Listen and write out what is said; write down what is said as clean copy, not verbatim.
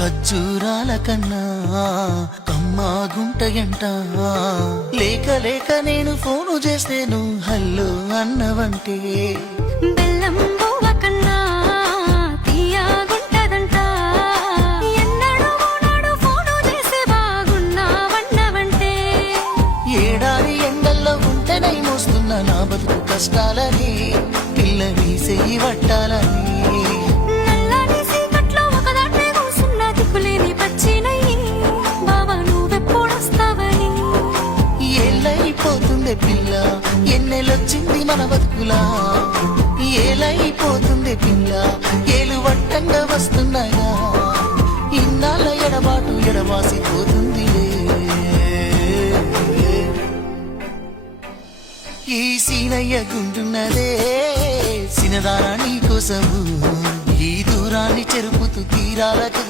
ఖర్జూరాల కన్నా కమ్మాగుంటయంట లేక లేక నేను ఫోను చేసేను హల్లో అన్నవంటే బెల్లం బువ్వ కన్నా తీయగుంటదంట ఎన్నడూ నాడు ఫోను చేసే బాగున్నావన్నవంటే ఏడాది ఎండల్లో ఉంటేనై మోస్తున్న నా బతుకు కష్టాలని పిల్లని చెయ్యి పట్టాలని ఏలైపోతుంది పిల్ల ఎన్నెలొచ్చింది మన బతుకులా ఏలైపోతుంది పిల్ల ఏలు వట్టంగా వస్తున్నాయా ఇన్నాళ్ళ ఎడబాటు ఎడవాసిపోతుందిలే ఈ సీనయ్య గుంటున్నదే సినదానా నీ కోసము ఈ దూరాన్ని చెరుపుతూ తీరాలకు